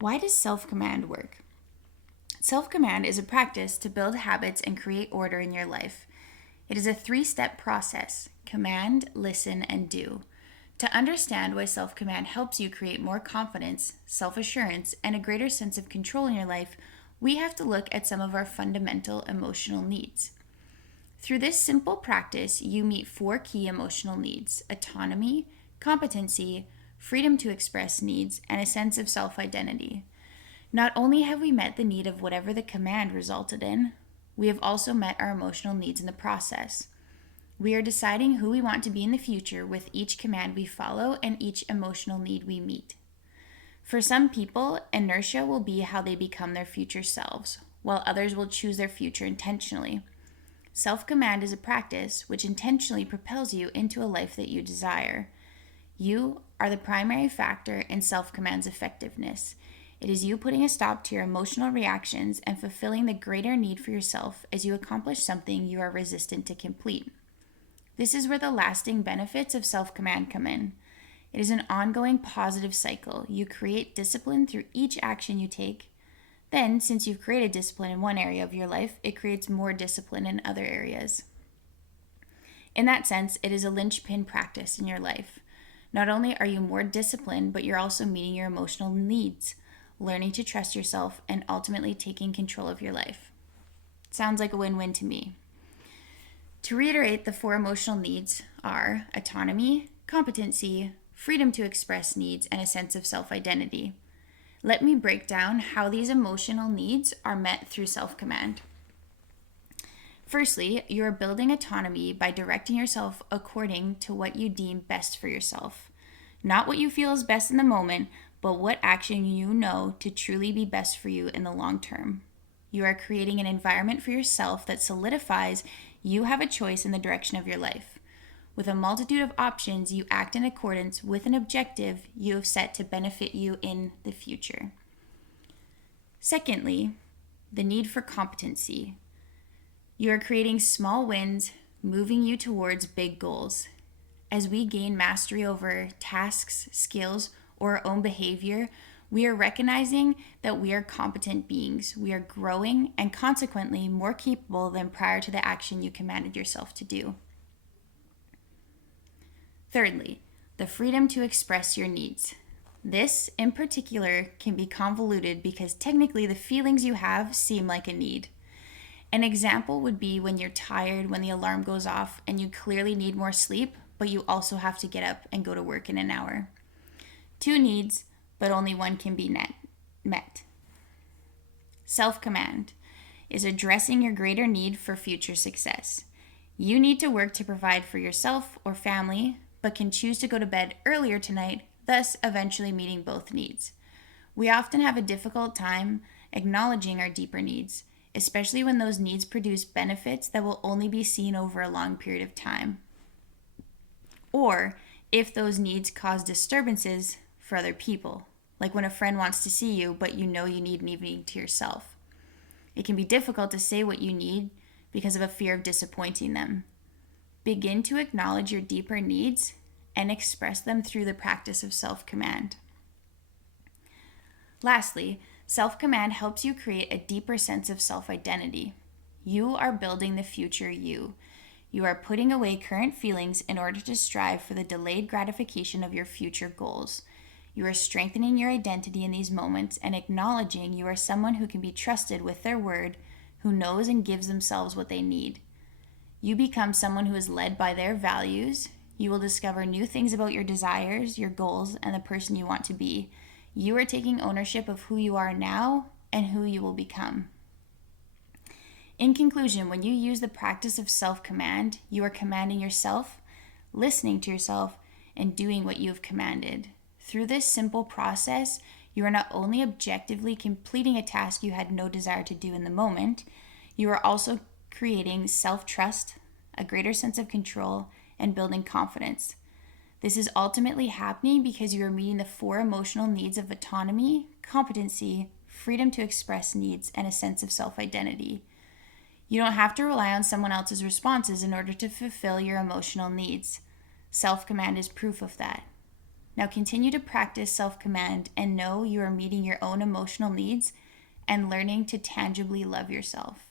Why does self-command work? Self-command is a practice to build habits and create order in your life. It is a 3-step process: command, listen, and do. To understand why self-command helps you create more confidence, self-assurance, and a greater sense of control in your life, we have to look at some of our fundamental emotional needs. Through this simple practice, you meet 4 key emotional needs: autonomy, competency, freedom to express needs, and a sense of self-identity. Not only have we met the need of whatever the command resulted in, we have also met our emotional needs in the process. We are deciding who we want to be in the future with each command we follow and each emotional need we meet. For some people, inertia will be how they become their future selves, while others will choose their future intentionally. Self-command is a practice which intentionally propels you into a life that you desire. You are the primary factor in self-command's effectiveness. It is you putting a stop to your emotional reactions and fulfilling the greater need for yourself as you accomplish something you are resistant to complete. This is where the lasting benefits of self-command come in. It is an ongoing positive cycle. You create discipline through each action you take. Then, since you've created discipline in one area of your life, it creates more discipline in other areas. In that sense, it is a linchpin practice in your life. Not only are you more disciplined, but you're also meeting your emotional needs, learning to trust yourself, and ultimately taking control of your life. Sounds like a win-win to me. To reiterate, the 4 emotional needs are autonomy, competency, freedom to express needs, and a sense of self-identity. Let me break down how these emotional needs are met through self-command. Firstly, you are building autonomy by directing yourself according to what you deem best for yourself. Not what you feel is best in the moment, but what action you know to truly be best for you in the long term. You are creating an environment for yourself that solidifies you have a choice in the direction of your life. With a multitude of options, you act in accordance with an objective you have set to benefit you in the future. Secondly, the need for competency. You are creating small wins, moving you towards big goals. As we gain mastery over tasks, skills, or our own behavior, we are recognizing that we are competent beings. We are growing and consequently more capable than prior to the action you commanded yourself to do. Thirdly, the freedom to express your needs. This, in particular, can be convoluted because technically the feelings you have seem like a need. An example would be when you're tired when the alarm goes off and you clearly need more sleep, but you also have to get up and go to work in an hour. 2 needs, but only one can be met. Self-command is addressing your greater need for future success. You need to work to provide for yourself or family, but can choose to go to bed earlier tonight, thus eventually meeting both needs. We often have a difficult time acknowledging our deeper needs, especially when those needs produce benefits that will only be seen over a long period of time. Or if those needs cause disturbances for other people, like when a friend wants to see you, but you know you need an evening to yourself. It can be difficult to say what you need because of a fear of disappointing them. Begin to acknowledge your deeper needs and express them through the practice of self-command. Lastly, self-command helps you create a deeper sense of self-identity. You are building the future you. You are putting away current feelings in order to strive for the delayed gratification of your future goals. You are strengthening your identity in these moments and acknowledging you are someone who can be trusted with their word, who knows and gives themselves what they need. You become someone who is led by their values. You will discover new things about your desires, your goals, and the person you want to be. You are taking ownership of who you are now and who you will become. In conclusion, when you use the practice of self-command, you are commanding yourself, listening to yourself, and doing what you have commanded. Through this simple process, you are not only objectively completing a task you had no desire to do in the moment, you are also creating self-trust, a greater sense of control, and building confidence. This is ultimately happening because you are meeting the 4 emotional needs of autonomy, competency, freedom to express needs, and a sense of self-identity. You don't have to rely on someone else's responses in order to fulfill your emotional needs. Self-command is proof of that. Now continue to practice self-command and know you are meeting your own emotional needs and learning to tangibly love yourself.